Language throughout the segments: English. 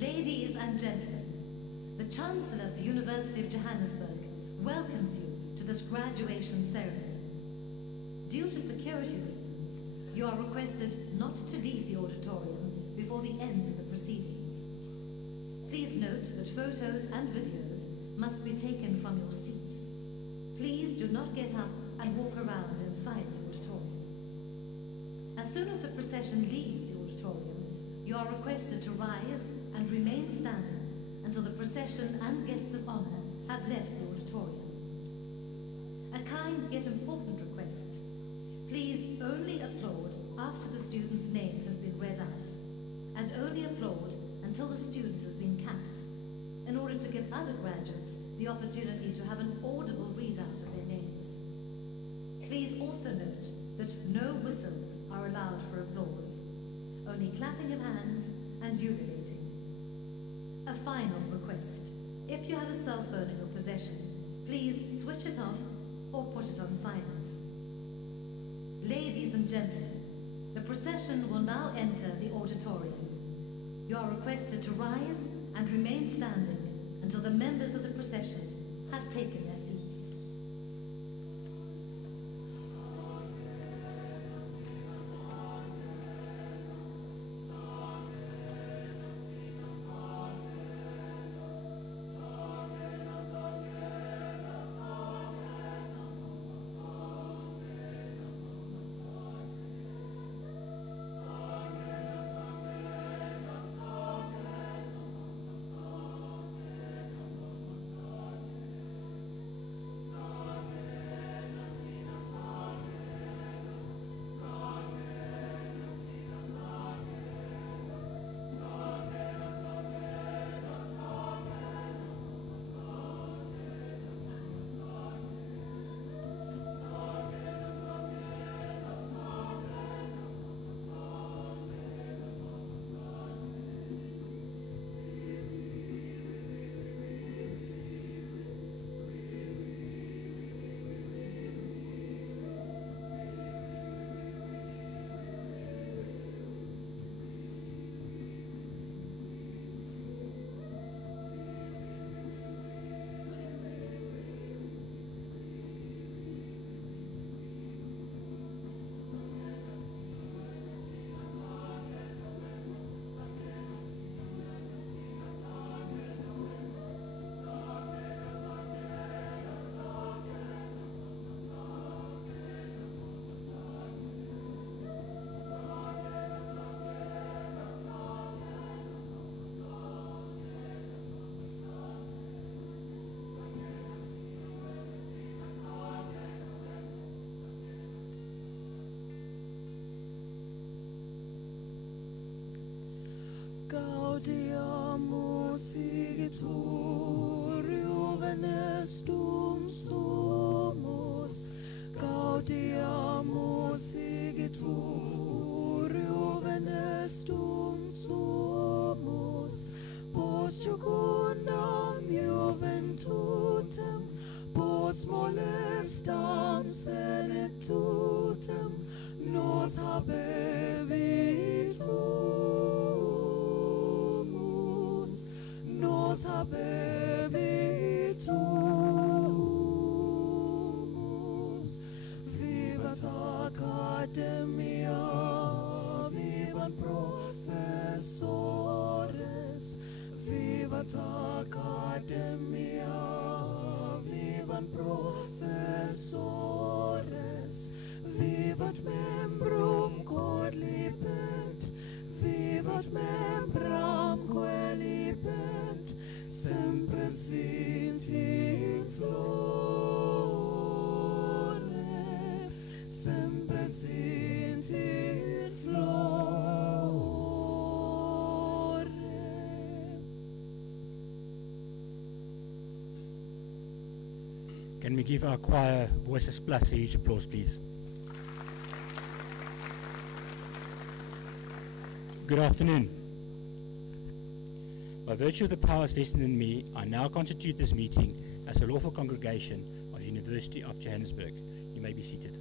Ladies and gentlemen, the Chancellor of the University of Johannesburg welcomes you to this graduation ceremony. Due to security reasons, you are requested not to leave the auditorium before the end of the proceedings. Please note that photos and videos must be taken from your seats. Please do not get up and walk around inside the auditorium. As soon as the procession leaves the auditorium, you are requested to rise and remain standing until the procession and guests of honor have left the auditorium. A kind yet important request. Please only applaud after the student's name has been read out, and only applaud until the student has been capped, in order to give other graduates the opportunity to have an audible readout of their names. Please also note that no whistles are allowed for applause, only clapping of hands and ululating. A final request. If you have a cell phone in your possession, please switch it off or put it on silent. Ladies and gentlemen, the procession will now enter the auditorium. You are requested to rise and remain standing until the members of the procession have taken their seats. Gaudiamus igitur juvenestum sumus. Gaudiamus igitur juvenestum sumus. Post jucundam juventutem, post molestam senectutem, nos habebitur. Nos habebitur. Vivat academia, vivat professores. Vivat academia, vivat professores. Vivat membrum quodlibet, vivat membram coelibet, semper sint in flore, semper sint in flore. Can we give our choir Voices Plus a huge applause, please? Good afternoon. By virtue of the powers vested in me, I now constitute this meeting as a lawful congregation of the University of Johannesburg. You may be seated.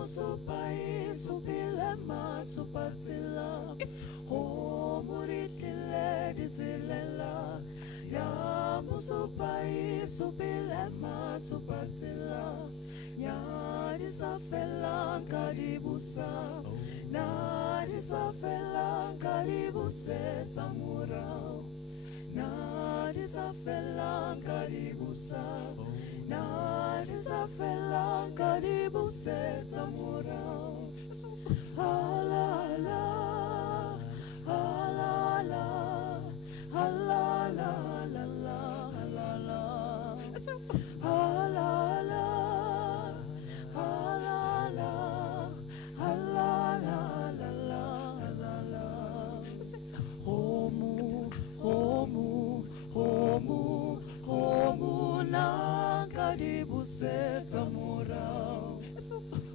musupai subile masupatsila ho muritile dizilela ya musupai subile masupatsila ya disafela kadibusa na disafela kadibuse samurao na disafela kadibusa na disafela kadibuse samurao halala halala halala halala halala halala halala halala halala homu homu homu homu na kadibuse samurao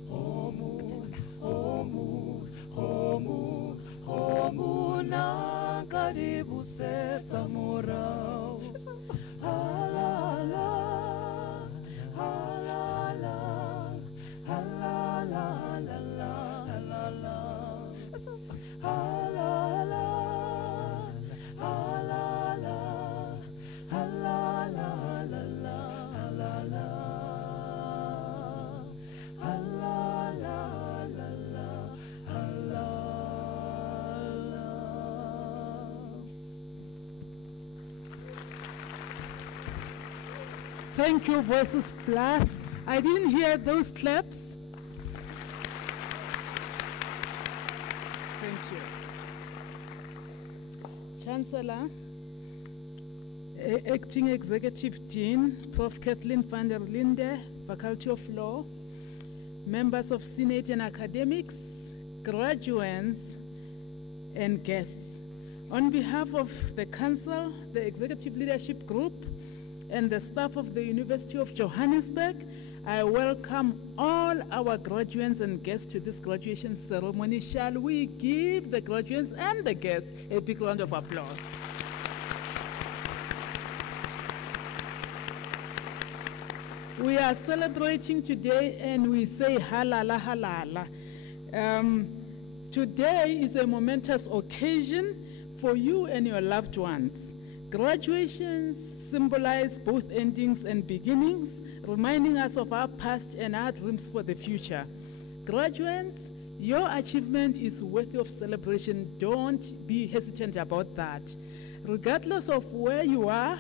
homu homu homu homu na kadibuse samurao halala halala halala halala halala halala halala halala halala halala halala halala halala. Thank you, Voices Plus. I didn't hear those claps. Thank you. Chancellor, Acting Executive Dean, Prof. Kathleen van der Linde, Faculty of Law, members of Senate and academics, graduates, and guests. On behalf of the Council, the Executive Leadership Group, and the staff of the University of Johannesburg, I welcome all our graduates and guests to this graduation ceremony. Shall we give the graduates and the guests a big round of applause? We are celebrating today and we say halala halala. Today is a momentous occasion for you and your loved ones. Graduations symbolize both endings and beginnings, reminding us of our past and our dreams for the future. Graduates, your achievement is worthy of celebration. Don't be hesitant about that. Regardless of where you are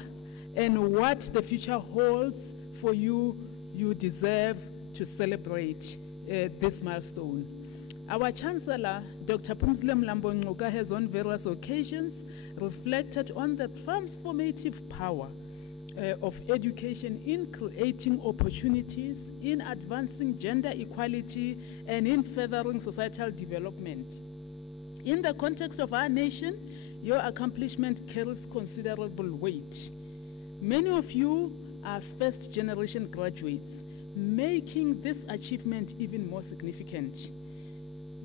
and what the future holds for you, you deserve to celebrate this milestone. Our Chancellor, Dr. Phumzile Mlambo-Ngcuka, has on various occasions reflected on the transformative power of education in creating opportunities, in advancing gender equality, and in furthering societal development. In the context of our nation, your accomplishment carries considerable weight. Many of you are first-generation graduates, making this achievement even more significant.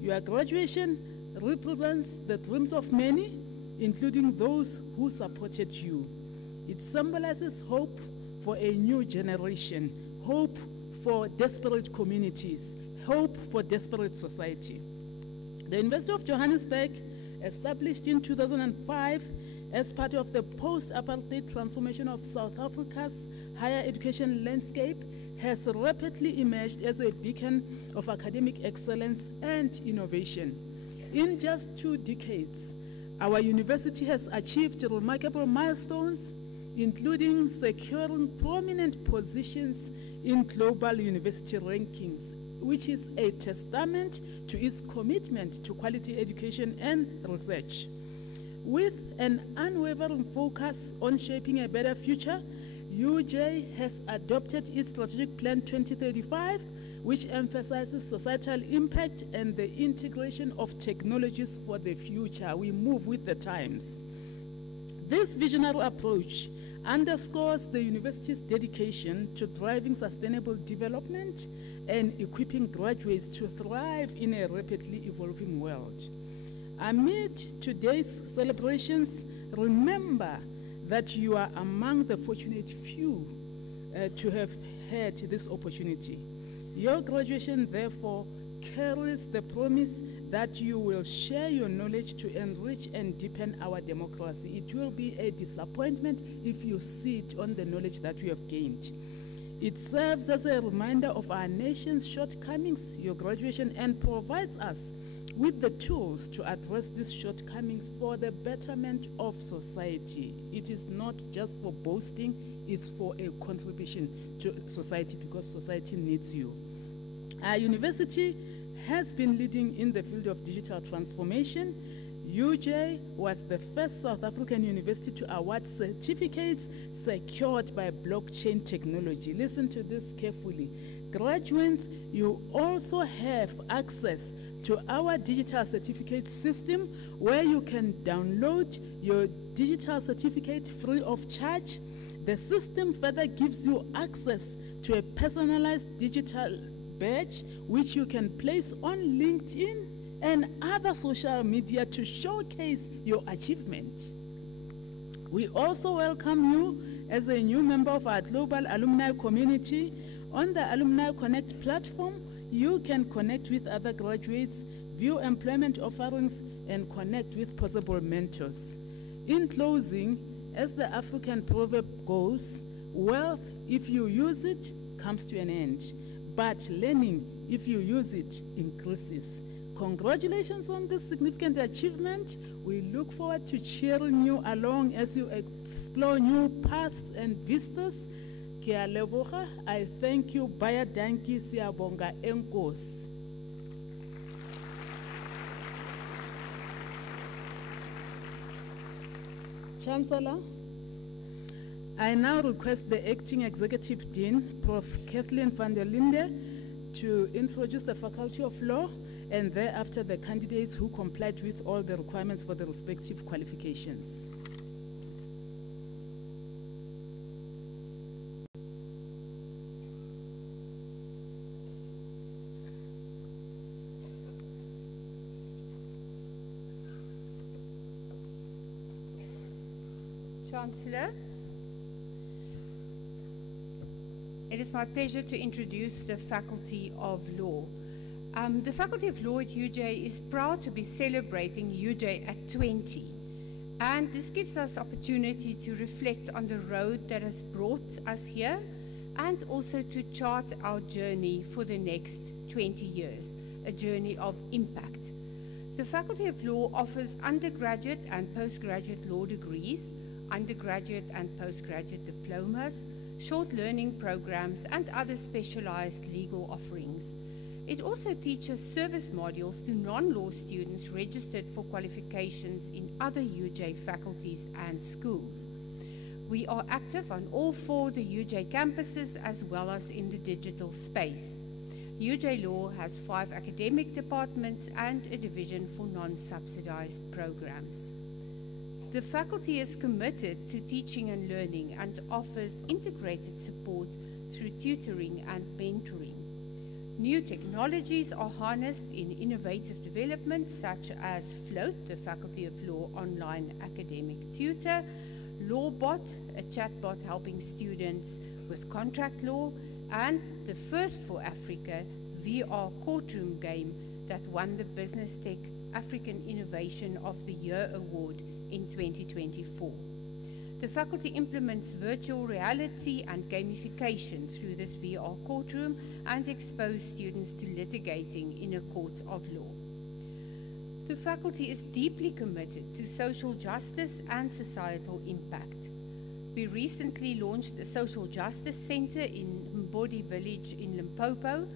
Your graduation represents the dreams of many, including those who supported you. It symbolizes hope for a new generation, hope for desperate communities, hope for desperate society. The University of Johannesburg, established in 2005 as part of the post-apartheid transformation of South Africa's higher education landscape, has rapidly emerged as a beacon of academic excellence and innovation. In just 2 decades, our university has achieved remarkable milestones, including securing prominent positions in global university rankings, which is a testament to its commitment to quality education and research. With an unwavering focus on shaping a better future, UJ has adopted its Strategic Plan 2035, which emphasizes societal impact and the integration of technologies for the future. We move with the times. This visionary approach underscores the university's dedication to driving sustainable development and equipping graduates to thrive in a rapidly evolving world. Amid today's celebrations, remember that you are among the fortunate few to have had this opportunity. Your graduation, therefore, carries the promise that you will share your knowledge to enrich and deepen our democracy. It will be a disappointment if you sit on the knowledge that you have gained. It serves as a reminder of our nation's shortcomings, your graduation, and provides us with the tools to address these shortcomings for the betterment of society. It is not just for boasting, it's for a contribution to society because society needs you. Our university has been leading in the field of digital transformation. UJ was the first South African university to award certificates secured by blockchain technology. Listen to this carefully. Graduates, you also have access to our digital certificate system where you can download your digital certificate free of charge. The system further gives you access to a personalized digital badge which you can place on LinkedIn and other social media to showcase your achievement. We also welcome you as a new member of our global alumni community. On the Alumni Connect platform, you can connect with other graduates, view employment offerings, and connect with possible mentors. In closing, as the African proverb goes, wealth, if you use it, comes to an end, but learning, if you use it, increases. Congratulations on this significant achievement. We look forward to cheering you along as you explore new paths and vistas. Ke a leboga. I thank you. Baya danki siyabonga enkosi. Chancellor, I now request the Acting Executive Dean, Prof. Kathleen van der Linde, to introduce the Faculty of Law and thereafter the candidates who complied with all the requirements for the respective qualifications. Chancellor, it is my pleasure to introduce the Faculty of Law. The Faculty of Law at UJ is proud to be celebrating UJ at 20, and this gives us opportunity to reflect on the road that has brought us here and also to chart our journey for the next 20 years, a journey of impact. The Faculty of Law offers undergraduate and postgraduate law degrees, undergraduate and postgraduate diplomas, short learning programs, and other specialized legal offerings. It also teaches service modules to non-law students registered for qualifications in other UJ faculties and schools. We are active on all 4 the UJ campuses as well as in the digital space. UJ Law has 5 academic departments and a division for non-subsidized programs. The faculty is committed to teaching and learning and offers integrated support through tutoring and mentoring. New technologies are harnessed in innovative developments such as Float, the Faculty of Law online academic tutor, LawBot, a chatbot helping students with contract law, and the first for Africa VR courtroom game that won the Business Tech African Innovation of the Year Award in 2024. The faculty implements virtual reality and gamification through this VR courtroom and expose students to litigating in a court of law. The faculty is deeply committed to social justice and societal impact. We recently launched a social justice center in Mbodi village in Limpopo,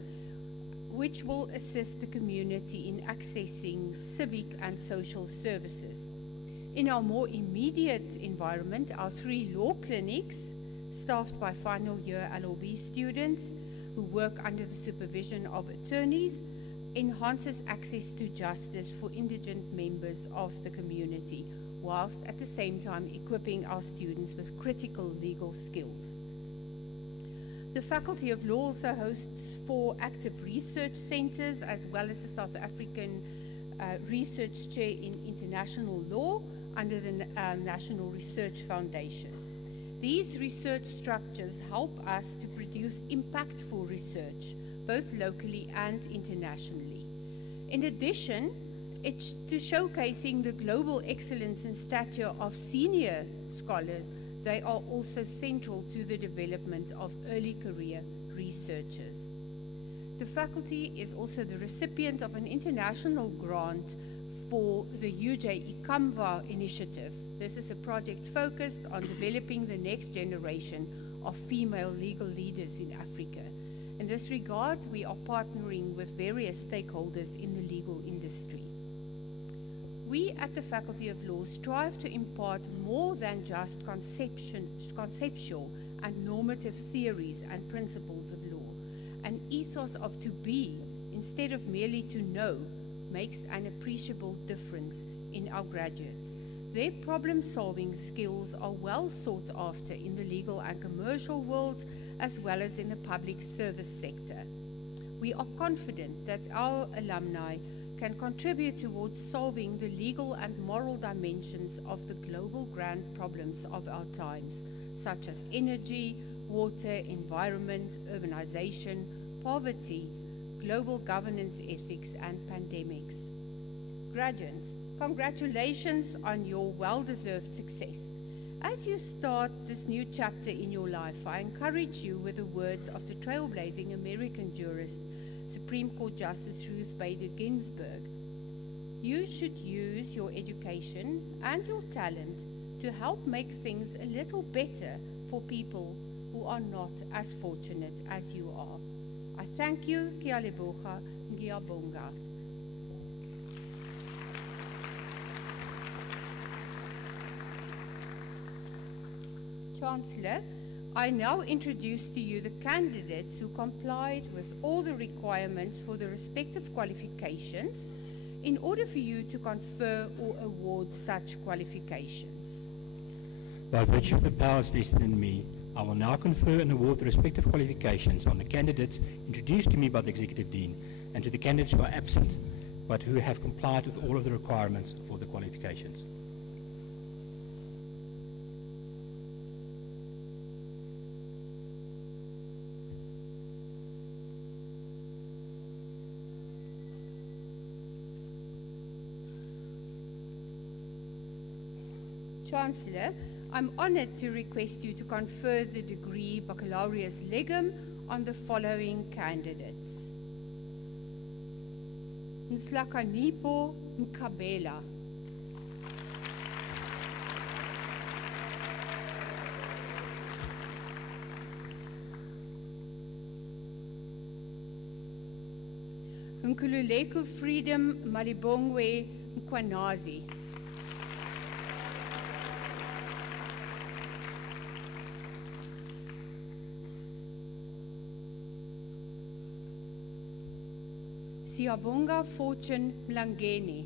which will assist the community in accessing civic and social services. In our more immediate environment, our 3 law clinics, staffed by final year LLB students who work under the supervision of attorneys, enhances access to justice for indigent members of the community, whilst at the same time equipping our students with critical legal skills. The Faculty of Law also hosts 4 active research centers as well as a South African research chair in international law under the National Research Foundation. These research structures help us to produce impactful research both locally and internationally. In addition, it's to showcasing the global excellence and stature of senior scholars, they are also central to the development of early career researchers. The faculty is also the recipient of an international grant for the UJ Ikamva initiative. This is a project focused on developing the next generation of female legal leaders in Africa. In this regard, we are partnering with various stakeholders in the legal industry. We at the Faculty of Law strive to impart more than just conceptual and normative theories and principles of law. An ethos of to be, instead of merely to know, makes an appreciable difference in our graduates. Their problem-solving skills are well sought after in the legal and commercial worlds, as well as in the public service sector. We are confident that our alumni can contribute towards solving the legal and moral dimensions of the global grand problems of our times, such as energy, water, environment, urbanization, poverty, global governance ethics, and pandemics. Graduates, congratulations on your well-deserved success. As you start this new chapter in your life, I encourage you with the words of the trailblazing American jurist, Supreme Court Justice Ruth Bader Ginsburg. You should use your education and your talent to help make things a little better for people who are not as fortunate as you are. I thank you, Kia leboga, ngiyabonga. Chancellor, I now introduce to you the candidates who complied with all the requirements for the respective qualifications in order for you to confer or award such qualifications. By virtue of the powers vested in me, I will now confer and award the respective qualifications on the candidates introduced to me by the Executive Dean and to the candidates who are absent but who have complied with all of the requirements for the qualifications. Chancellor, I'm honored to request you to confer the degree Baccalaureus Legum on the following candidates. Nslakanipo Mkabela. Nkululeko Freedom Malibongwe Mkwanazi. Siyabonga Fortune Mlangeni.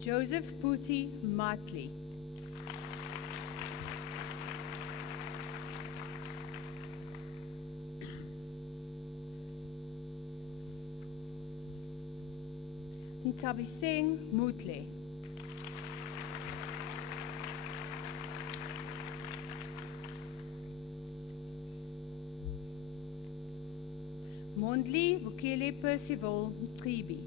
Joseph Puti Matli. Ntabiseng Mutle. Mondli Vukele Percival Mtribi.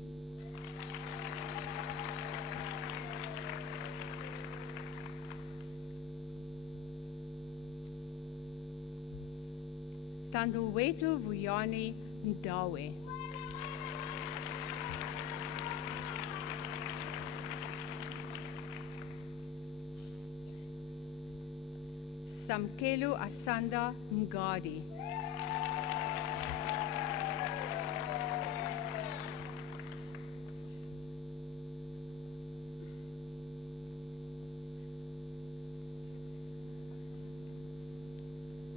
Tandulwetu Vuyani Ndawe. Samkelu Asanda Mgadi.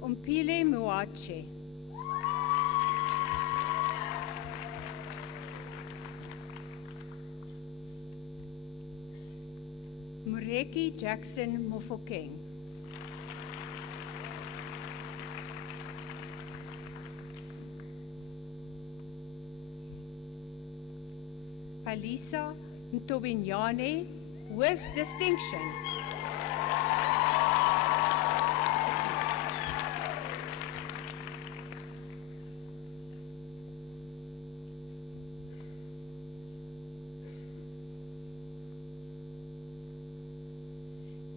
Umpile Muache. Mureki Jackson Mofokeng. Palisa Ntobinyane with distinction.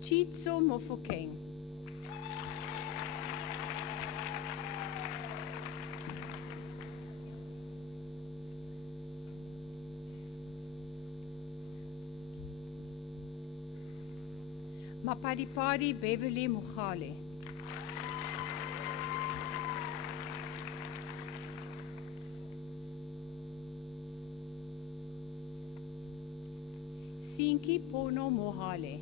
Chitso Mofokeng. Mapadipadi Beverly Mukhale. Sinki Pono Mohale.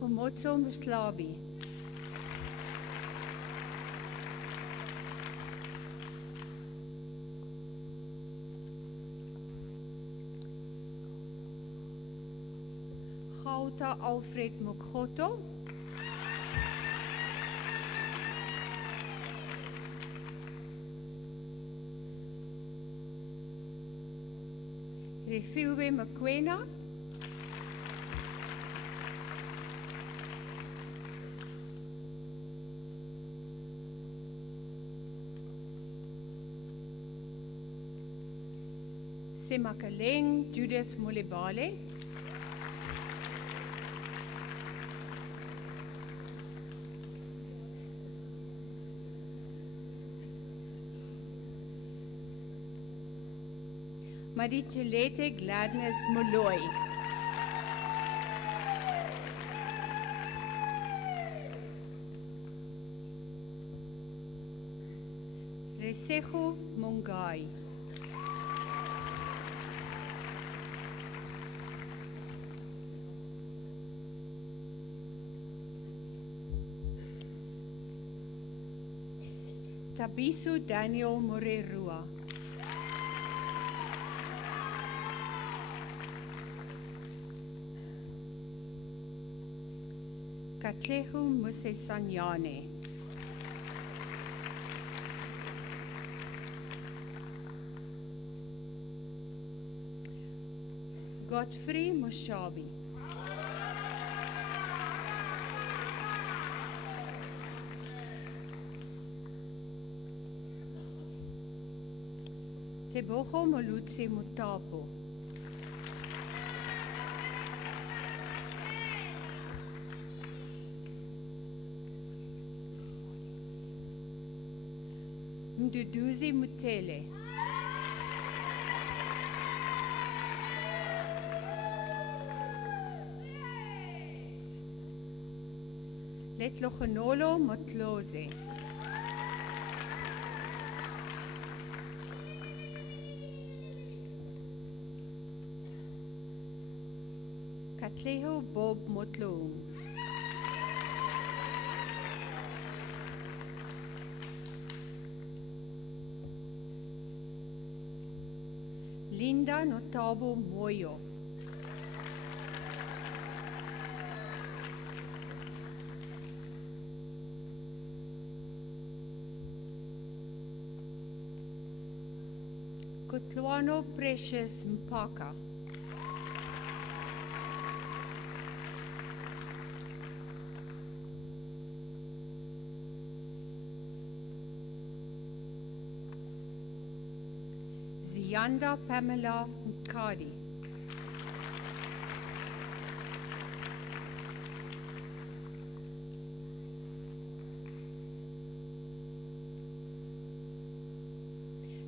Homotso Muslabi. Gauta Alfred Mokgoto. Refilwe Mkwena. Semakaleng Judith Molebale. Marichelete Gladness Molloy. Resejo Mongai. Tabiso Daniel Morerua. Katlehu Musesanyane. Godfrey Mushabi. Tebogo Molutsi Mutapo. Mduduzi Mutele. Letlogonolo Motloze. Katleho Bob Motloom. Linda Notabo Moyo. Kotluano Precious Mpaka. Ziyanda Pamela Mkadi.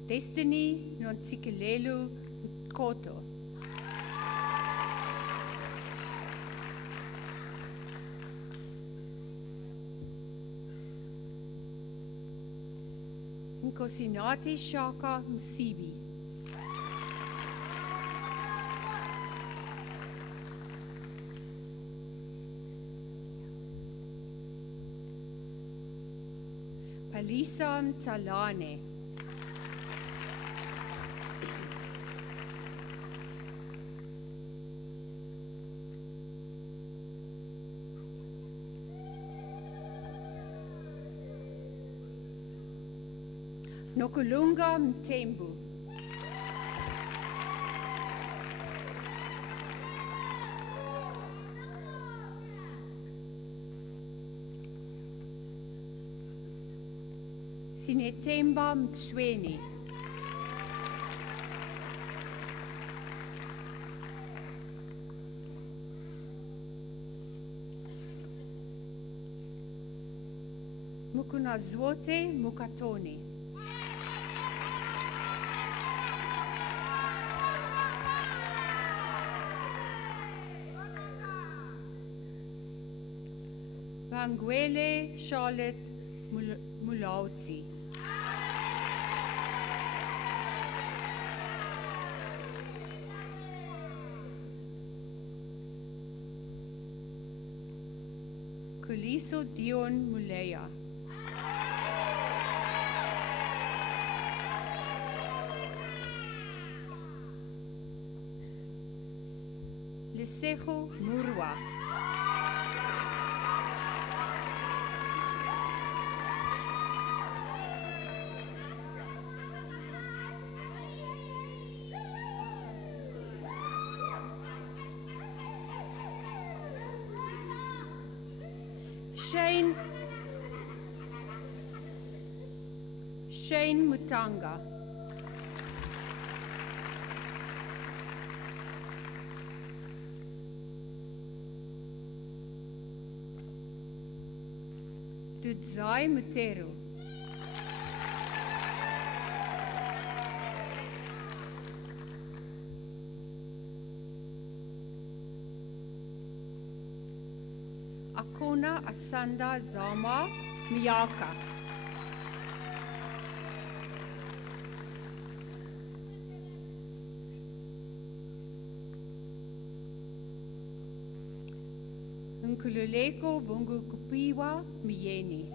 Destiny Nontsikelelu Koto. Nkosinati Shaka Msibi. Palisa Mtalane. Nokulunga Mtembu. Sinetemba Mtsweni. Mukunazwote Mukatoni. Vangwele Charlotte Mulautsi. Kuliso Dion Mulea. Lesego Murwa. Shane Mutanga. Dudzai Muteru. Akona Asanda Zama Miyaka. Nkululeko Bungu Kupiwa Miyeni.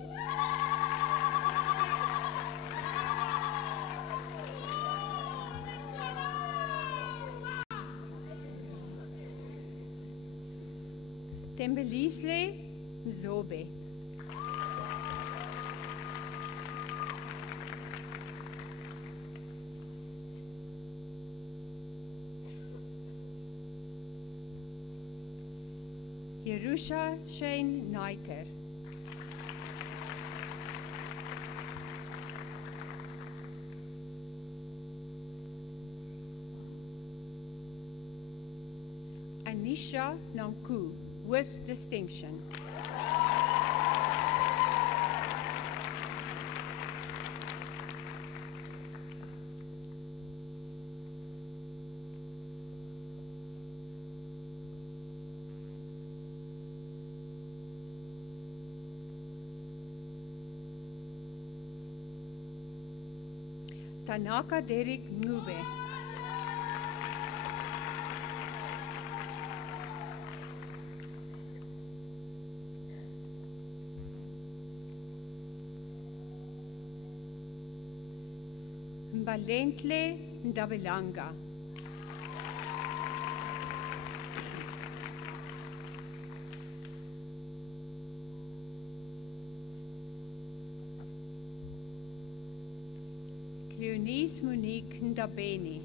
Tembelisle Mzobe. Yerusha Shane Naiker. Anisha Nanku, with distinction. Tanaka Derek Ngube. Mbalentle Ndabelanga. Cleonice Monique Ndabeni.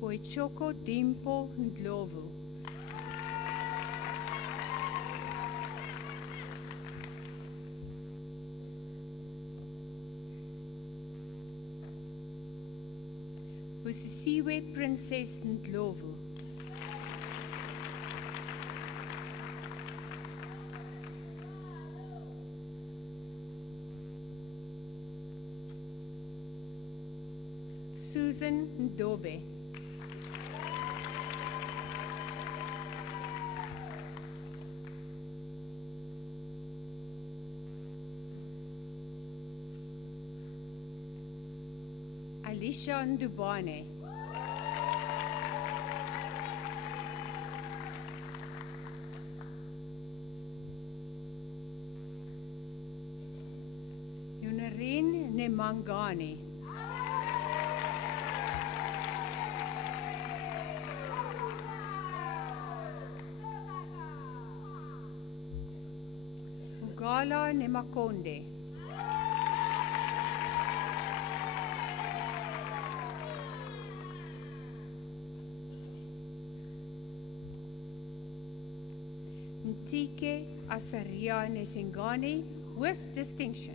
Boichoko Dimpo Ndlovu. Busisiwe Princess Ndlovu. Susan Ndobe. Alicia Ndubane. Yunarin Nemangani. Lugala Nemakonde. Ntike Asaria Nesingani with distinction.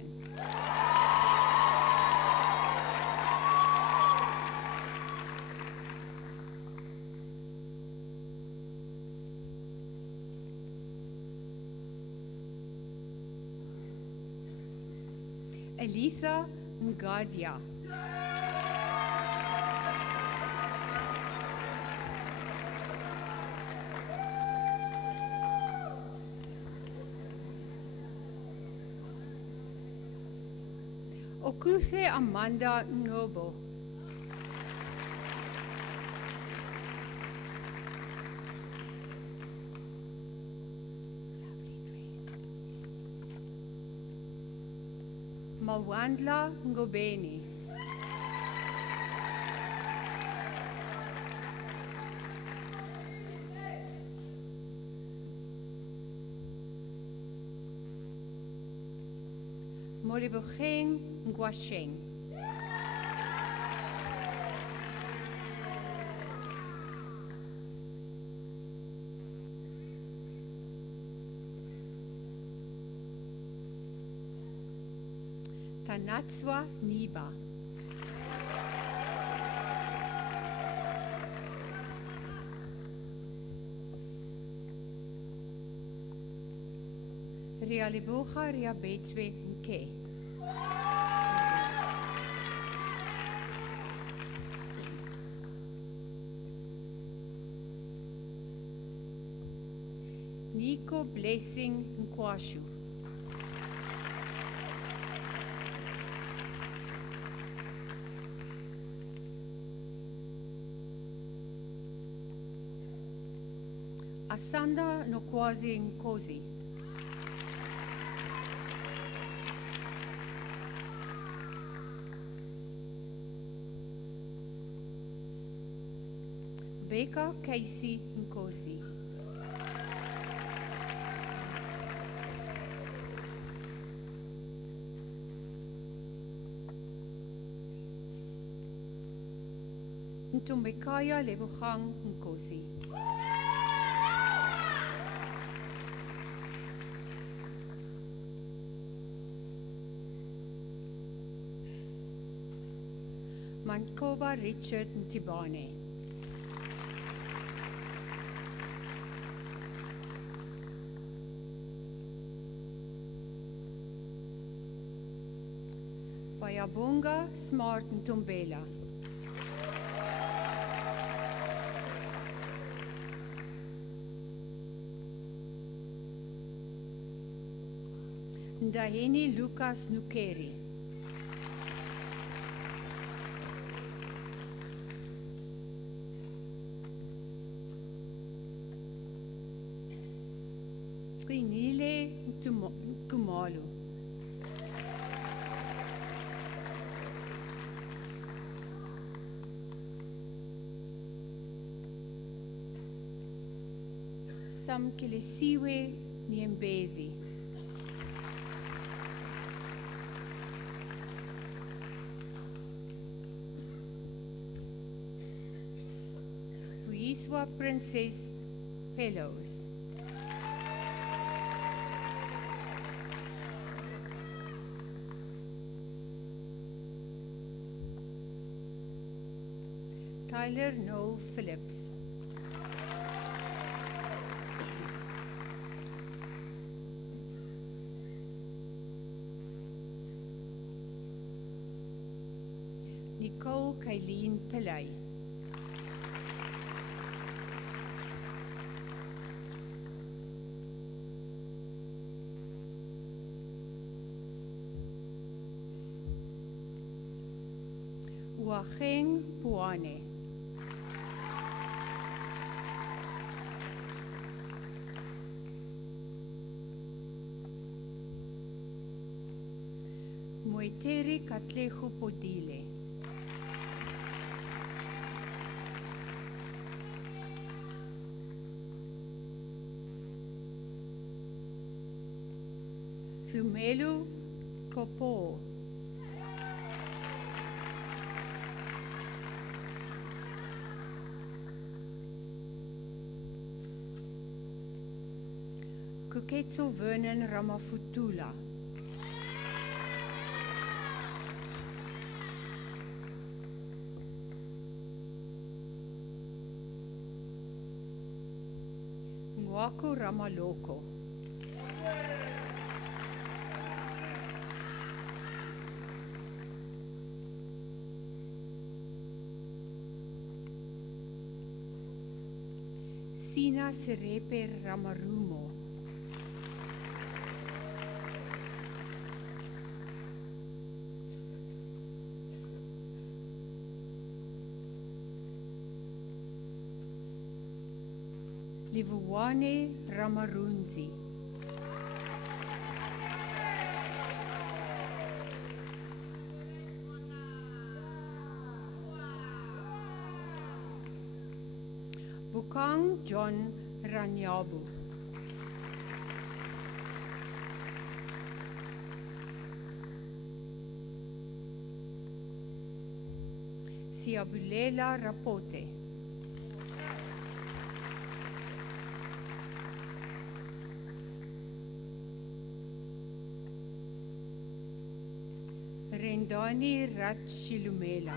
Elisa Ngadia. Okuse Amanda Nobo. Malwandla Ngobeni. Molibogeng Ngwasheng. Tanatswa Niba. Rialibucha Riabetswe Nke. Nico Blessing Nkwashu. Asanda Nokwazi Nkosi. Becca Casey Nkosi. Ntumbekaya Lebuchang Nkosi. Mankoba Richard Ntibane. Bayabunga Smart Ntumbela. Ndaheni Lucas Nukeri. Trinile Kumalu. Samkilisiwe Niembezi. Puiswa Princess Fellows. Tyler Noel Phillips. Nicole Kylene Pillay. Wacheng Puane. Moiteri Katlehu Podile. Thumelu Kopo. Kuketso Vernon Ramafutula. Ngwaku Ramaloko. Sina Serepe Ramarumo. Livuwane Ramarunzi. Bukang John Ranyabu. Siabulela Rapote. Rendani Ratshilumela.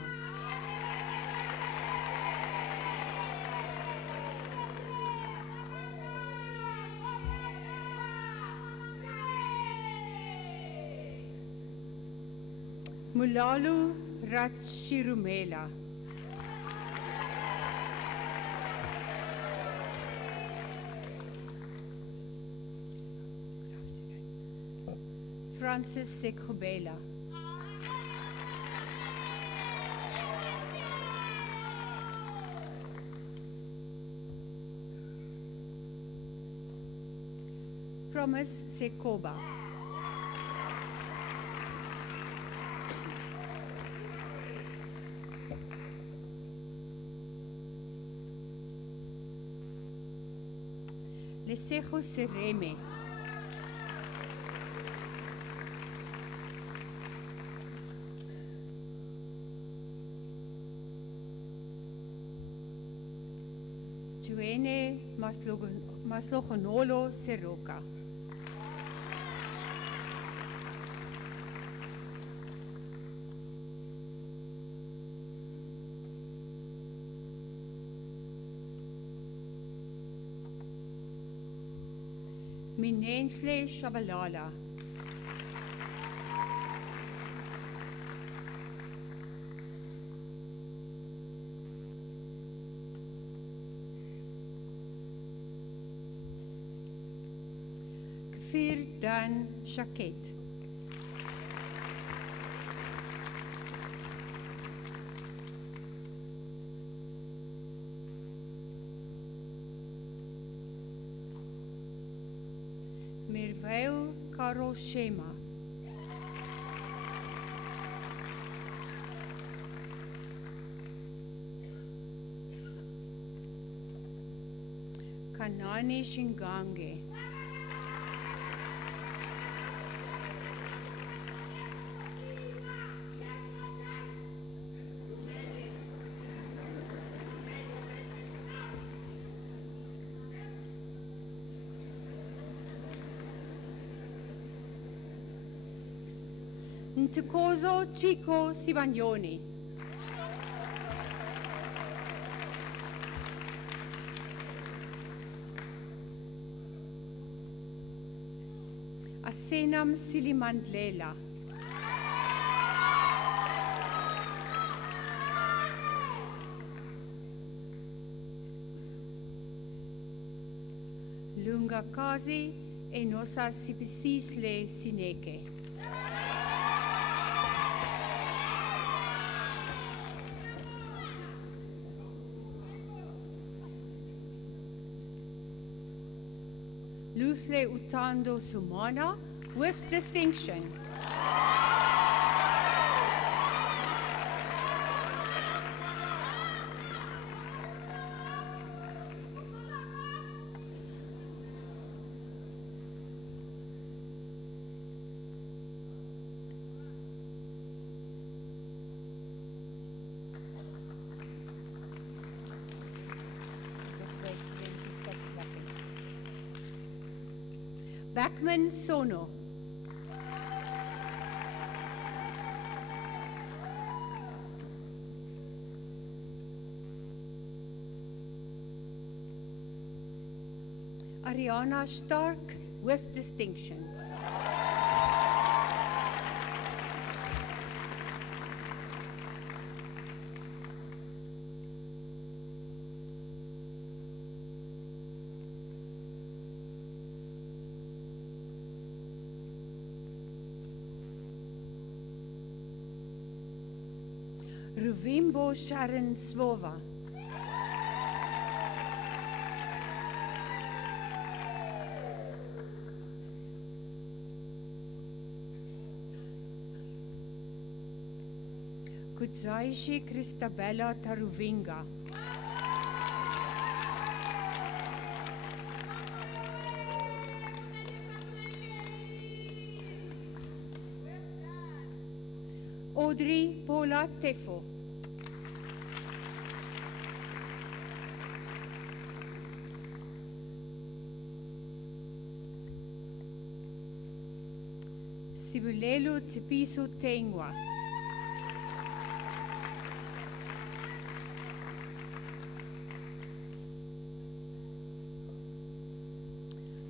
Mulalu Ratshirumela. Francis Sekubela. Promise Sekoba. Lesejo Sereme. Tuene Maslogonolo Seroka. Minensle Shabalala. Kfir Dan Shaket. Merveil Karel Shema. Kanani Shingange. Ntukozo Chico Sibanyoni. Asenam Silimandlela. Lungakazi Enosa Sipisisle Sineke. Lusle Utando Sumana with distinction. Backman Sono. Ariana Stark with distinction. Ruvimbo Sharon Svova. Kutsaishi Christabella Taruvinga. Audrey Paula Tefo. Sibulelo Tsipiso Tengwa.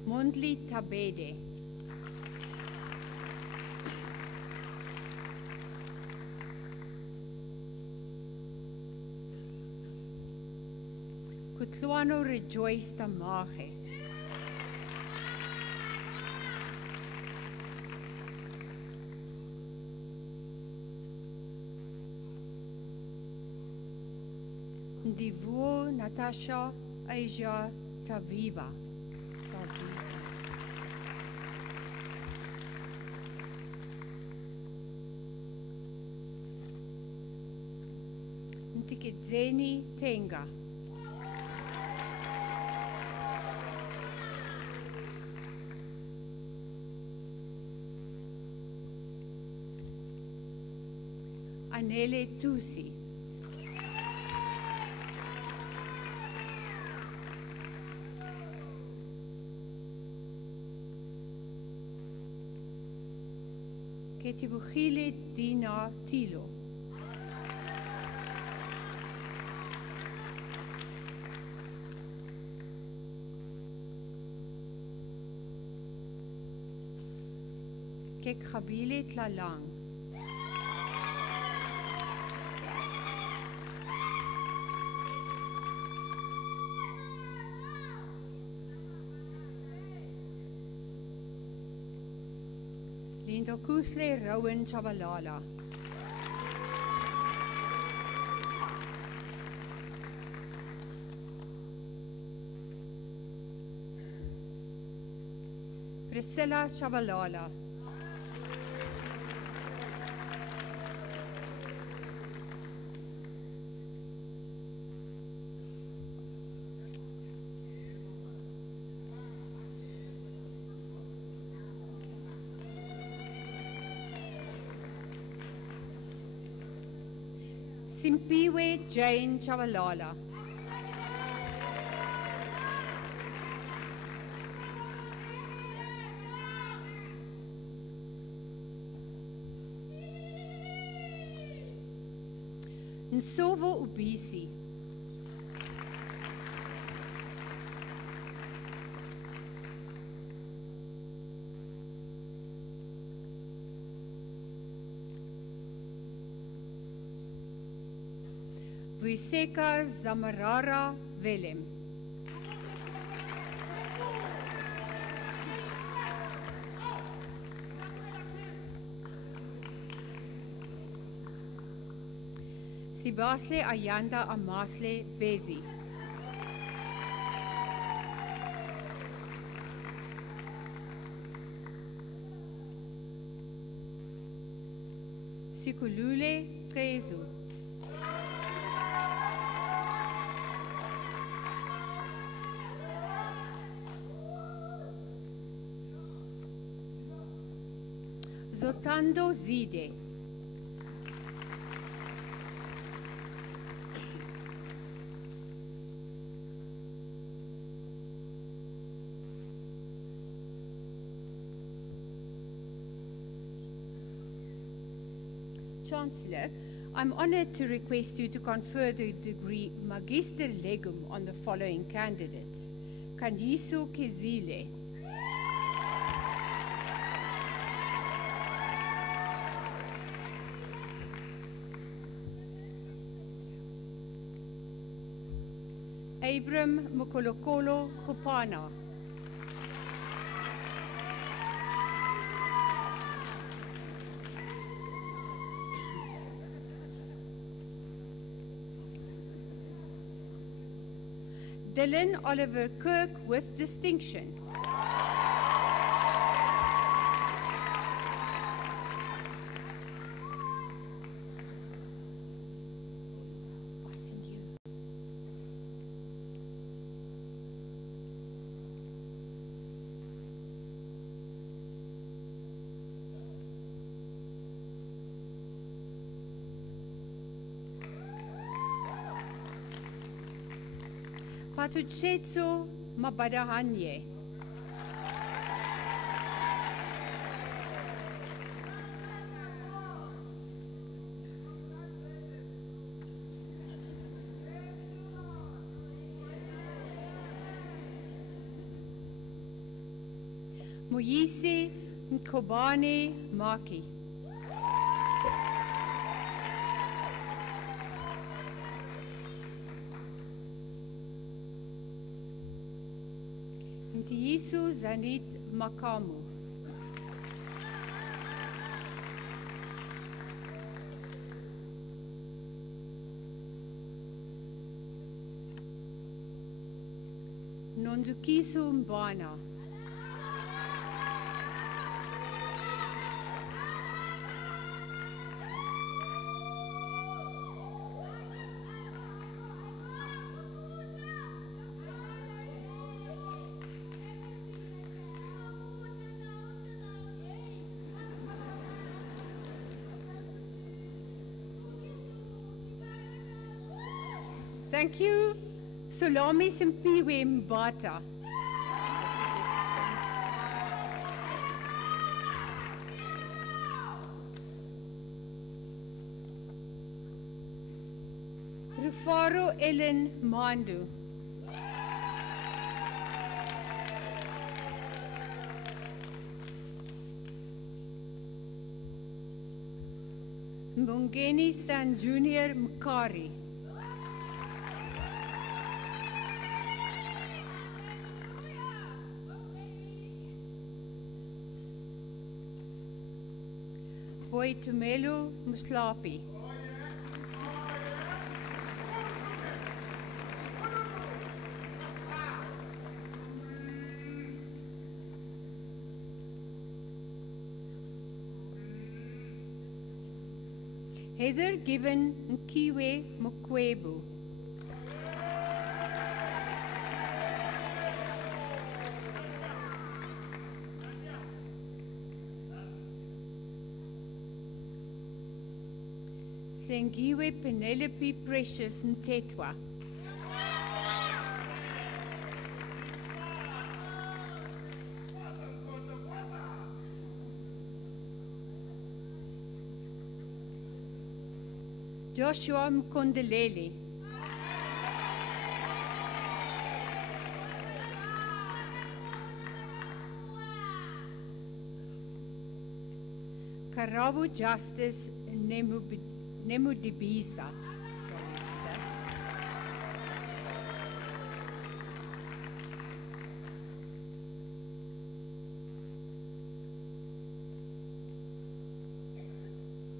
Mondli Tabede. Kutluano Rejoice Tamache. Ndivuo Natasha Asia Taviva. Ntikedzeni Tenga. Anele Tusi. Ketibugile Dina Tilo. Kekhabile Tlalang. Lindo Kusle Rowan Chabalala. Priscilla Chabalala. Simpiwe Jane Chabalala. Nsovo Ubisi. Wiseka Zamarara Willem. Sibasle Ayanda Amasle Vezi. Sikulule Trezu. Zotando Zide. Chancellor, I'm honored to request you to confer the degree Magister Legum on the following candidates. Kandiso Kezile, Abram Mokolokolo Khopana, Dylan Oliver Kirk with distinction. Patuchetso Mabadahanye, Moyise Nkobane Maki, Ntiyisu Zanit Makamu, Nonzukisu Mbana, Thank you, Solami Simpiwe Mbata. Rufaro Ellen Mandu. Mbongeni Stan Junior Mkari. Boitumelo Muslapi. Heather Given Nkiwe Mukwebu. Thengiwe Penelope Precious Ntetwa. Joshua Mkondeleli. Karabu Justice Nemudibisa.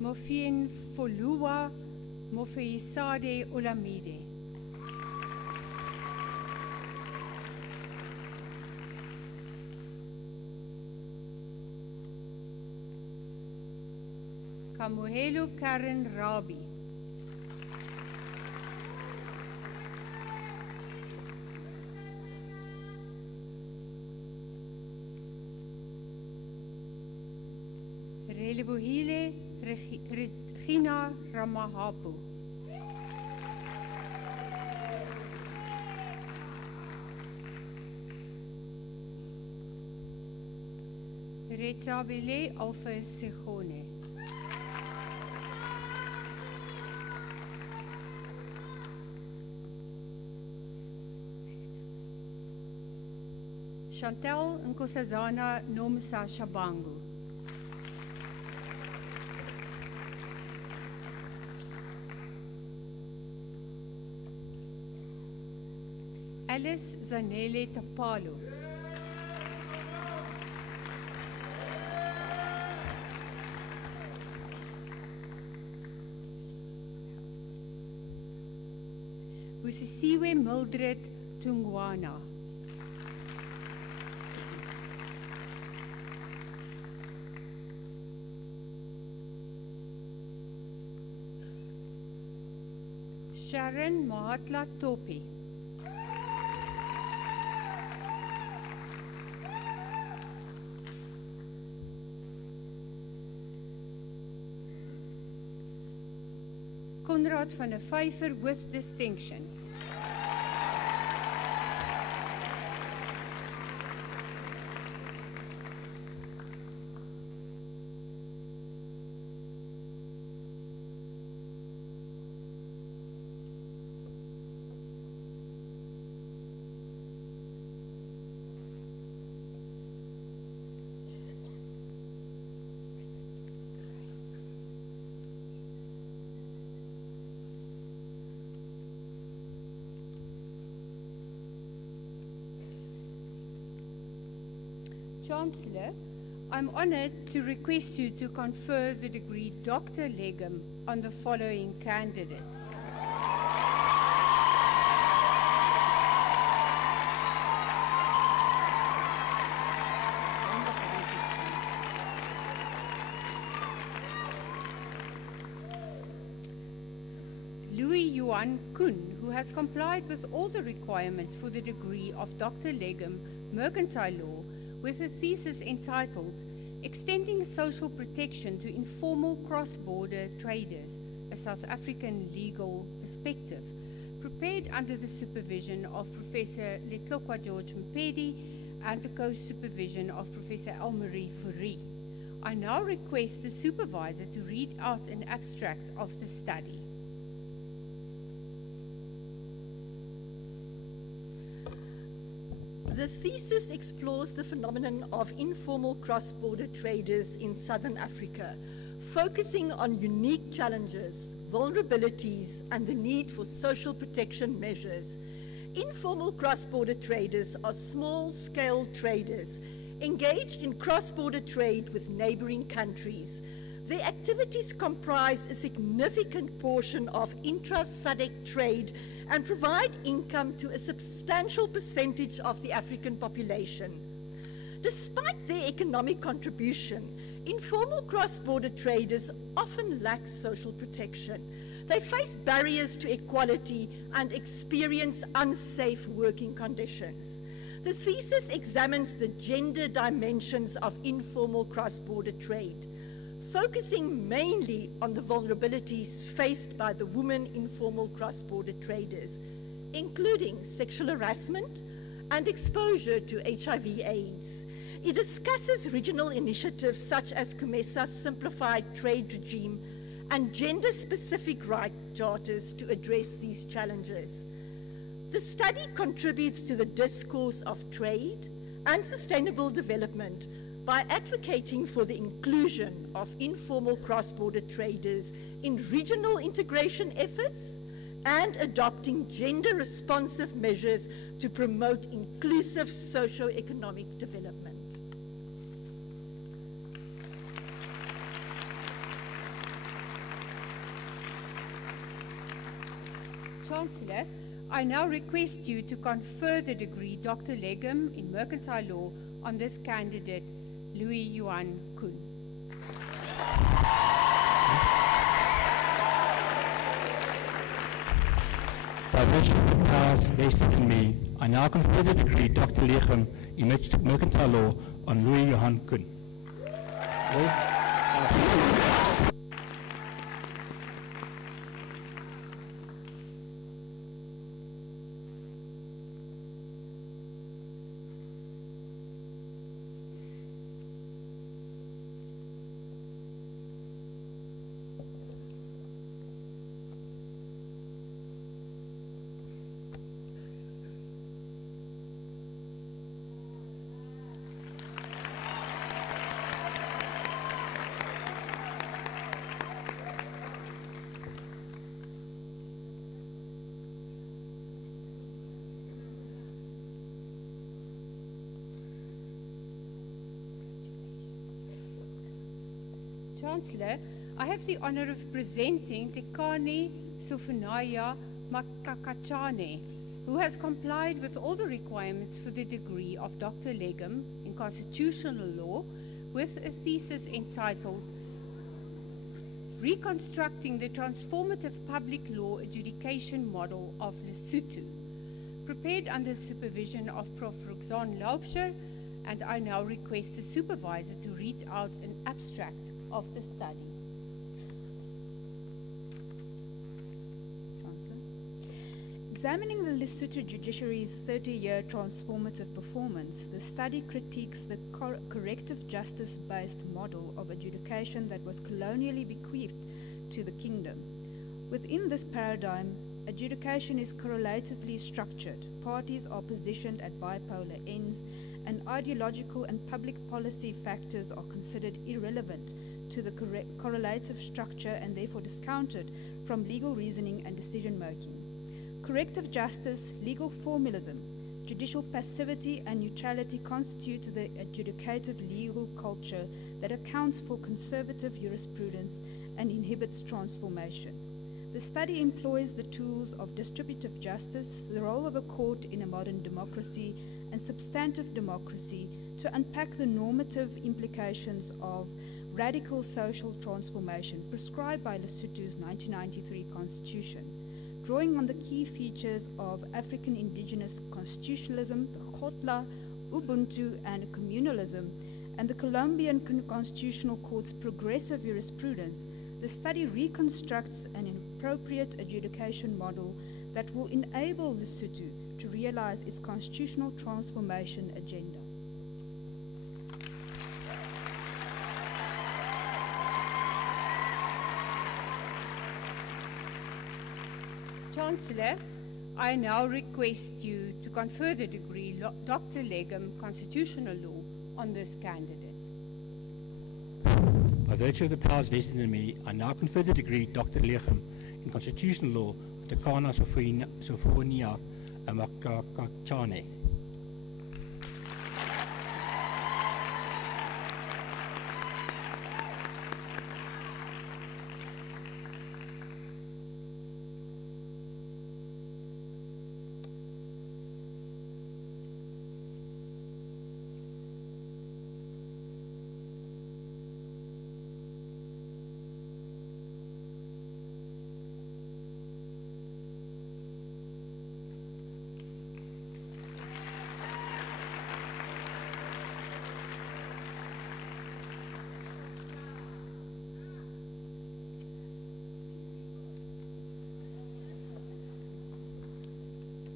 Mofien Folua Mofeisade Olamide. Kamuhelu Karen Rabi. Relebohile Regina Ramahapu. Retabile Alpha Sigone. Chantel Nkosazana Nomsa Shabangu. Alice Zanele Tapalo. Busisiwe Mildred Tungwana. Sharon Mahatla Topi. Conrad van der Vyver with distinction. Chancellor, I'm honored to request you to confer the degree Dr. Legum on the following candidates. Louis Yuan Kuhn, who has complied with all the requirements for the degree of Dr. Legum, Mercantile Law, with a thesis entitled Extending Social Protection to Informal Cross-Border Traders, a South African Legal Perspective, prepared under the supervision of Professor Letlokwa George Mpedi and the co-supervision of Professor Elmarie Fourie. I now request the supervisor to read out an abstract of the study. The thesis explores the phenomenon of informal cross-border traders in Southern Africa, focusing on unique challenges, vulnerabilities, and the need for social protection measures. Informal cross-border traders are small-scale traders engaged in cross-border trade with neighboring countries. Their activities comprise a significant portion of intra-SADC trade and provide income to a substantial percentage of the African population. Despite their economic contribution, informal cross-border traders often lack social protection. They face barriers to equality and experience unsafe working conditions. The thesis examines the gender dimensions of informal cross-border trade, focusing mainly on the vulnerabilities faced by the women informal cross-border traders, including sexual harassment and exposure to HIV/AIDS. It discusses regional initiatives such as COMESA's simplified trade regime and gender-specific right charters to address these challenges. The study contributes to the discourse of trade and sustainable development by advocating for the inclusion of informal cross-border traders in regional integration efforts and adopting gender-responsive measures to promote inclusive socio-economic development. Chancellor, I now request you to confer the degree Dr. Legum in Mercantile Law on this candidate, Louis Yuan Kuhn. By virtue of the powers vested in me, I now confer the degree Dr. Legum in Mercantile Law on Louis Johan Kuhn. Chancellor, I have the honor of presenting Tekani Sofunaya Makakachane, who has complied with all the requirements for the degree of Dr. Legum in Constitutional Law with a thesis entitled Reconstructing the Transformative Public Law Adjudication Model of Lesotho, prepared under the supervision of Prof. Roxanne Laubscher, and I now request the supervisor to read out an abstract of the study. Examining the Lesotho judiciary's 30-year transformative performance, the study critiques the corrective justice-based model of adjudication that was colonially bequeathed to the kingdom. Within this paradigm, adjudication is correlatively structured. Parties are positioned at bipolar ends, and ideological and public policy factors are considered irrelevant to the correlative structure and therefore discounted from legal reasoning and decision-making. Corrective justice, legal formalism, judicial passivity, and neutrality constitute the adjudicative legal culture that accounts for conservative jurisprudence and inhibits transformation. The study employs the tools of distributive justice, the role of a court in a modern democracy, and substantive democracy to unpack the normative implications of radical social transformation prescribed by Lesotho's 1993 constitution. Drawing on the key features of African indigenous constitutionalism, the Khotla, Ubuntu, and communalism, and the Colombian Constitutional Court's progressive jurisprudence, the study reconstructs an appropriate adjudication model that will enable Lesotho to realize its constitutional transformation agenda. Chancellor, I now request you to confer the degree Dr. Legum Constitutional Law on this candidate. By virtue of the powers vested in me, I now confer the degree Dr. Legum in Constitutional Law to Tekana Sofunia Makakachane.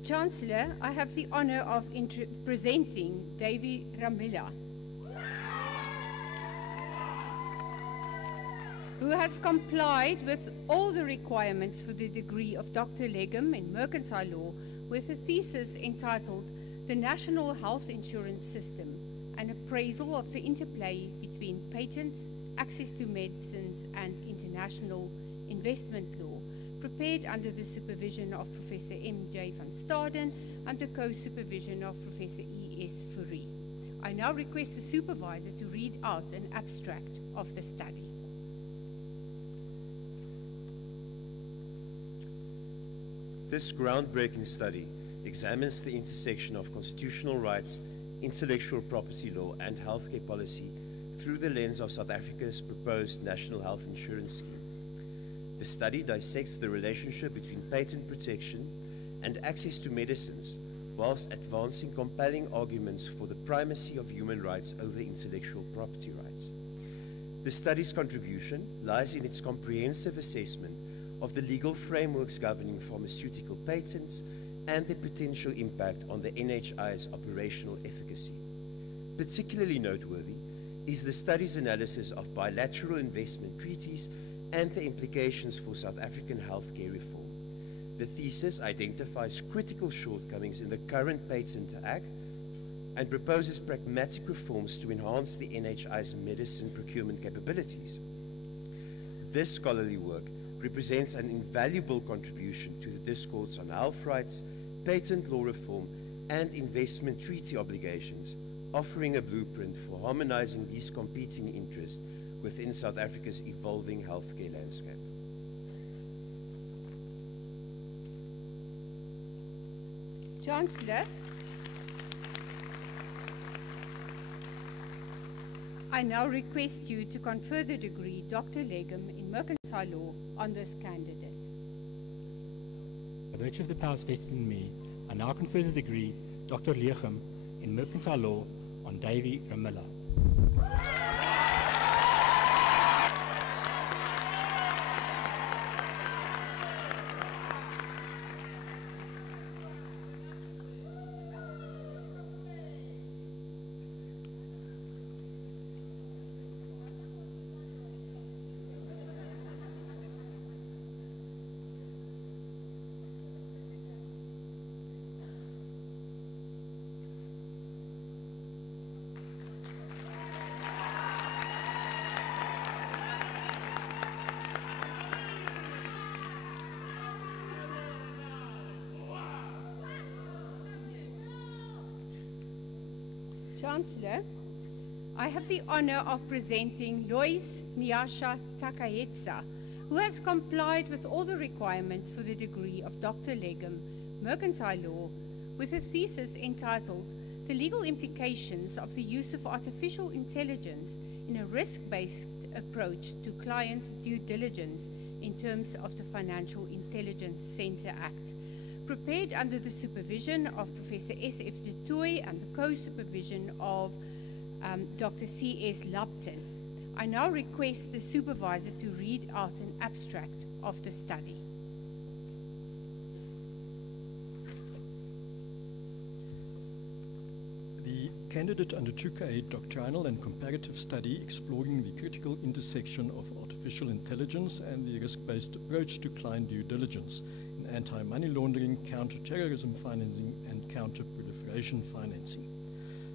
Chancellor, I have the honor of presenting Davy Ramila, who has complied with all the requirements for the degree of Dr. Legum in Mercantile Law with a thesis entitled The National Health Insurance System, an appraisal of the interplay between patents, access to medicines, and international investment law, prepared under the supervision of Professor M.J. van Staden and the co-supervision of Professor E.S. Fourie. I now request the supervisor to read out an abstract of the study. This groundbreaking study examines the intersection of constitutional rights, intellectual property law, and healthcare policy through the lens of South Africa's proposed National Health Insurance Scheme. The study dissects the relationship between patent protection and access to medicines, whilst advancing compelling arguments for the primacy of human rights over intellectual property rights. The study's contribution lies in its comprehensive assessment of the legal frameworks governing pharmaceutical patents and their potential impact on the NHI's operational efficacy. Particularly noteworthy is the study's analysis of bilateral investment treaties and the implications for South African healthcare reform. The thesis identifies critical shortcomings in the current Patent Act and proposes pragmatic reforms to enhance the NHI's medicine procurement capabilities. This scholarly work represents an invaluable contribution to the discourse on health rights, patent law reform, and investment treaty obligations, offering a blueprint for harmonizing these competing interests within South Africa's evolving healthcare landscape. Chancellor, I now request you to confer the degree Dr. Legum in Mercantile Law on this candidate. By virtue of the powers vested in me, I now confer the degree Dr. Legum in Mercantile Law on Davy Ramilla. Chancellor, I have the honor of presenting Lois Nyasha Takahetsa, who has complied with all the requirements for the degree of Dr. Legum, Mercantile Law, with a thesis entitled The Legal Implications of the Use of Artificial Intelligence in a Risk-Based Approach to Client Due Diligence in Terms of the Financial Intelligence Center Act, prepared under the supervision of Professor S.F. de Tooy and the co-supervision of Dr. C.S. Lupton. I now request the supervisor to read out an abstract of the study. The candidate undertook a doctrinal and comparative study exploring the critical intersection of artificial intelligence and the risk-based approach to client due diligence in anti-money laundering, counter-terrorism financing, and counter-proliferation financing.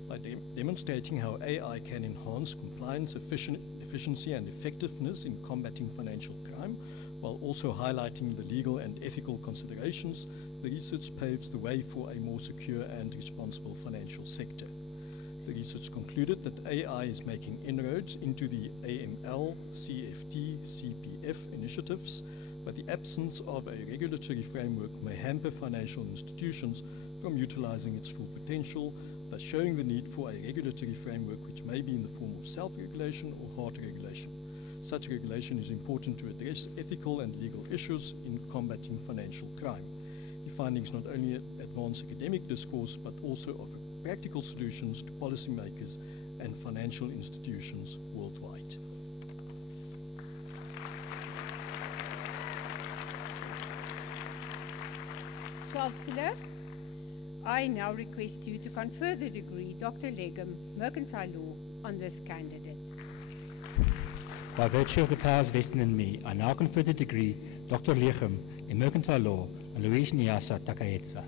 By demonstrating how AI can enhance compliance, efficiency, and effectiveness in combating financial crime, while also highlighting the legal and ethical considerations, the research paves the way for a more secure and responsible financial sector. The research concluded that AI is making inroads into the AML, CFT, CPF initiatives, but the absence of a regulatory framework may hamper financial institutions from utilizing its full potential, thus showing the need for a regulatory framework which may be in the form of self-regulation or hard regulation. Such regulation is important to address ethical and legal issues in combating financial crime. The findings not only advance academic discourse, but also offer practical solutions to policymakers and financial institutions worldwide. Chancellor, I now request you to confer the degree Dr. Legum, Mercantile Law, on this candidate. By virtue of the powers vested in me, I now confer the degree Dr. Legum in Mercantile Law on Lois Nyasha Takahetsa.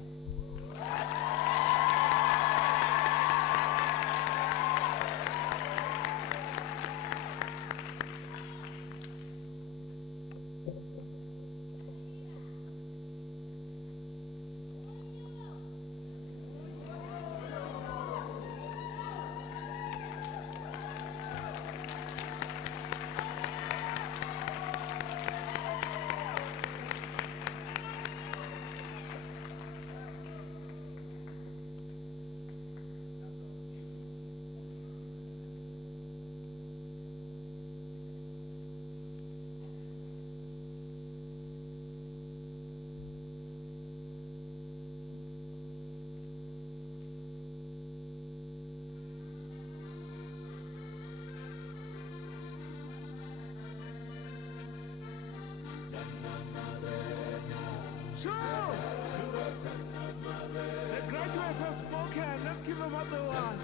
Sure! The graduates have spoken. Let's give them what they want.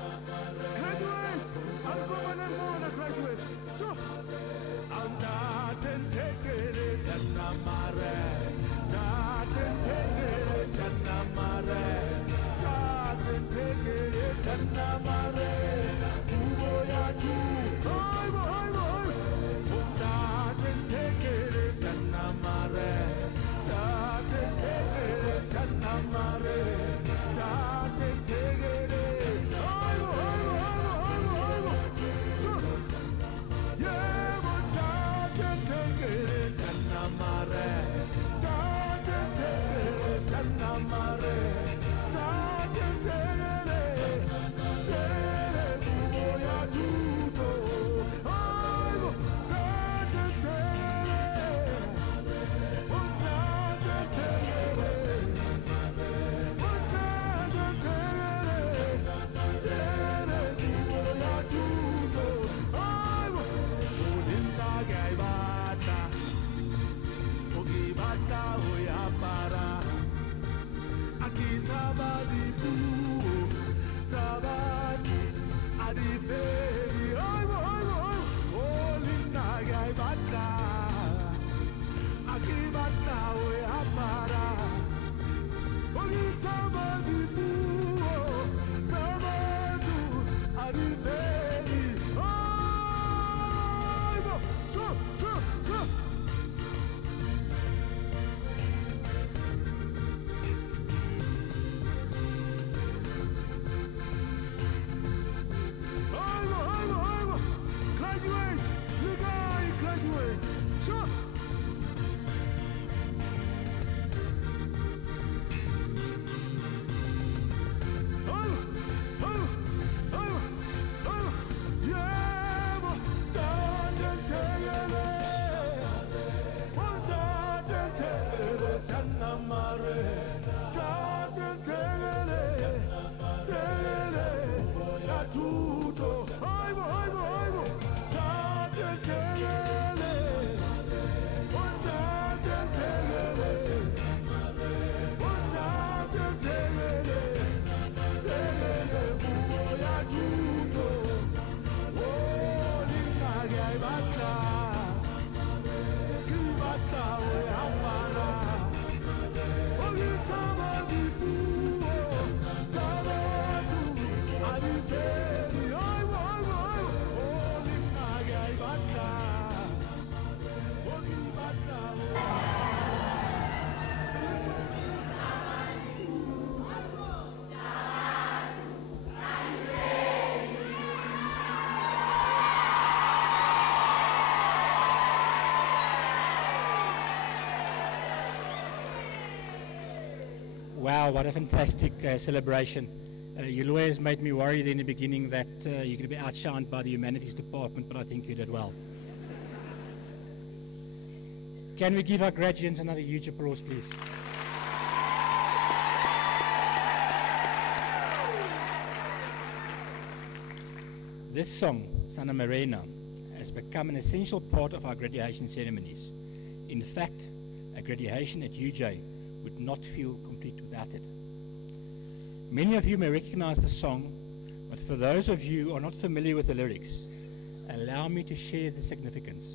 Graduates! Uncommon and more the graduates. Sure! I'm not and take it. Sanamare. Not and take it. Sanamare. Not and take it. Sanamare. Uboyatu. Oi, boy, boy. Not and take it. Sanamare. Sanamare, Arifeli, oibo, olinna gai batla. Aki batla we amara. Ogi tamadi buo, tamadu, arifeli. Oibo, chu. Graduates, graduates, sure. Wow, what a fantastic celebration. Your lawyers made me worried in the beginning that you're going to be outshined by the humanities department, but I think you did well. Can we give our graduates another huge applause, please? This song, Santa Morena, has become an essential part of our graduation ceremonies. In fact, a graduation at UJ would not feel complete without it. Many of you may recognize the song, but for those of you who are not familiar with the lyrics, allow me to share the significance.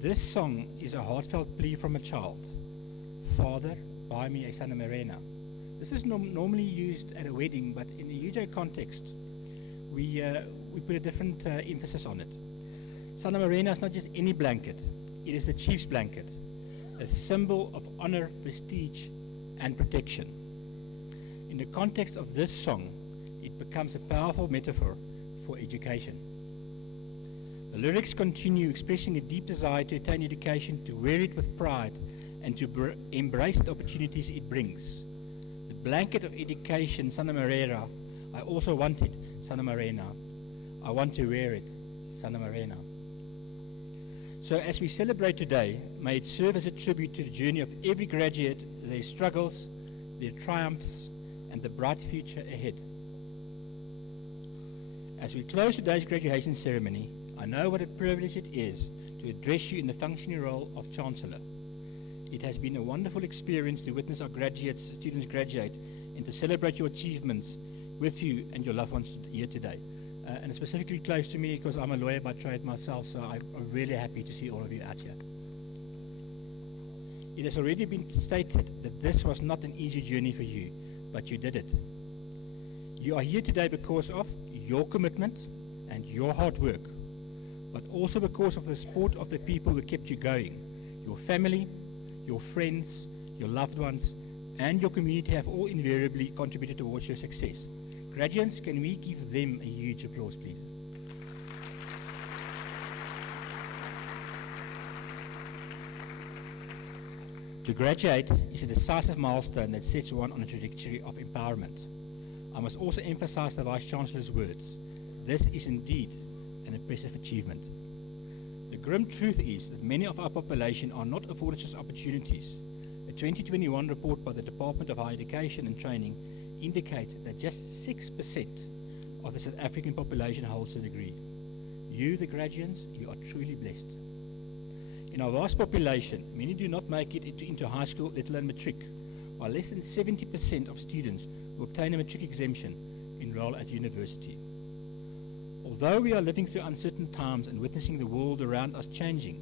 This song is a heartfelt plea from a child. Father, buy me a Santa Morena. This is normally used at a wedding, but in the UJ context, we put a different emphasis on it. Santa Morena is not just any blanket, it is the chief's blanket, a symbol of honor, prestige, and protection. In the context of this song, it becomes a powerful metaphor for education. The lyrics continue expressing a deep desire to attain education, to wear it with pride, and to embrace the opportunities it brings. The blanket of education, Santa Morena, I also want it, Santa Morena. I want to wear it, Santa Morena. So as we celebrate today, may it serve as a tribute to the journey of every graduate, their struggles, their triumphs, and the bright future ahead. As we close today's graduation ceremony, I know what a privilege it is to address you in the functioning role of Chancellor. It has been a wonderful experience to witness our students graduate, and to celebrate your achievements with you and your loved ones here today. And it's specifically close to me because I'm a lawyer by trade myself, so I'm really happy to see all of you out here. It has already been stated that this was not an easy journey for you, but you did it. You are here today because of your commitment and your hard work, but also because of the support of the people who kept you going. Your family, your friends, your loved ones, and your community have all invariably contributed towards your success. Graduates, can we give them a huge applause, please? To graduate is a decisive milestone that sets one on a trajectory of empowerment. I must also emphasize the Vice-Chancellor's words. This is indeed an impressive achievement. The grim truth is that many of our population are not afforded such opportunities. A 2021 report by the Department of Higher Education and Training indicates that just 6% of the South African population holds a degree. You, the graduates, you are truly blessed. In our vast population, many do not make it into high school, let alone matric, while less than 70% of students who obtain a matric exemption enroll at university. Although we are living through uncertain times and witnessing the world around us changing,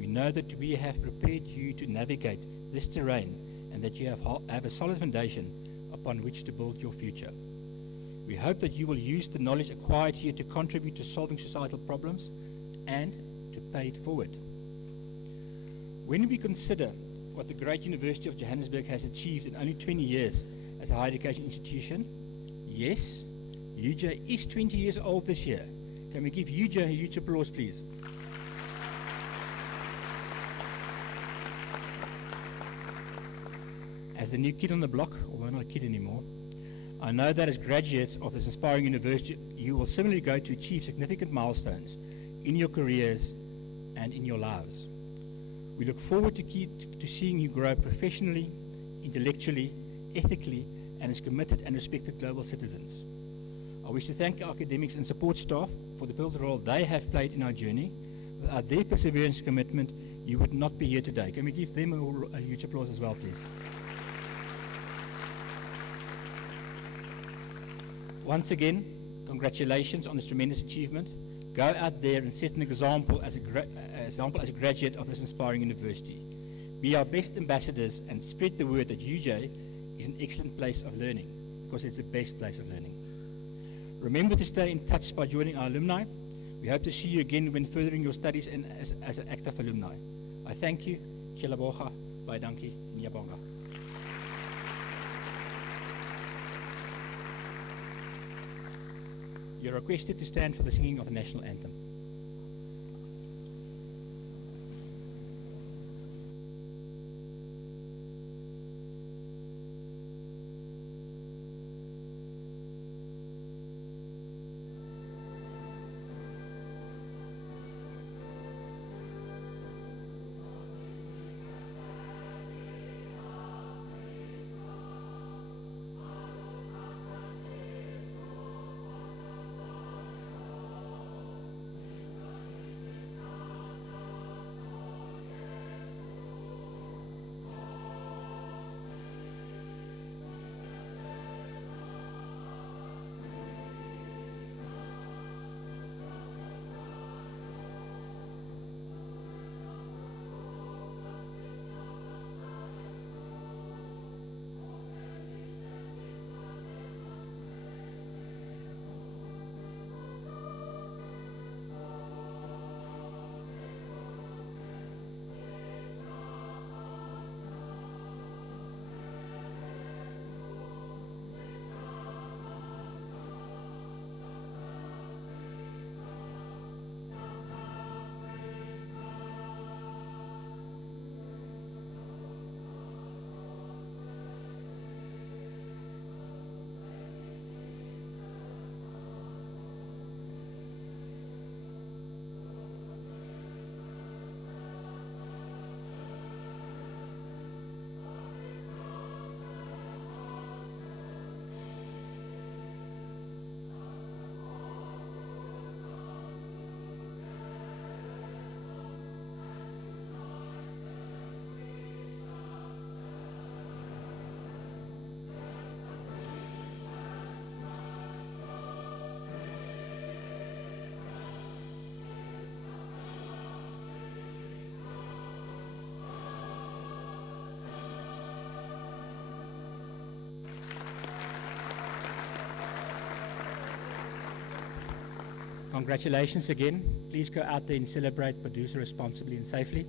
we know that we have prepared you to navigate this terrain and that you have a solid foundation upon which to build your future. We hope that you will use the knowledge acquired here to contribute to solving societal problems and to pay it forward. When we consider what the great University of Johannesburg has achieved in only 20 years as a higher education institution, yes, UJ is 20 years old this year. Can we give UJ a huge applause, please? As the new kid on the block, although not a kid anymore, I know that as graduates of this inspiring university, you will similarly go to achieve significant milestones in your careers and in your lives. We look forward to seeing you grow professionally, intellectually, ethically, and as committed and respected global citizens. I wish to thank our academics and support staff for the pivotal role they have played in our journey. Without their perseverance and commitment, you would not be here today. Can we give them a huge applause as well, please? Once again, congratulations on this tremendous achievement. Go out there and set an example as a graduate of this inspiring university. Be our best ambassadors and spread the word that UJ is an excellent place of learning, because it's the best place of learning. Remember to stay in touch by joining our alumni. We hope to see you again when furthering your studies and as an active alumni. I thank you. Kia boga, baie dankie, Nyabonga. You're requested to stand for the singing of the national anthem. Congratulations again. Please go out there and celebrate, but do so responsibly and safely.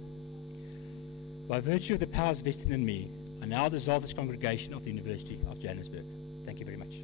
By virtue of the powers vested in me, I now dissolve this congregation of the University of Johannesburg. Thank you very much.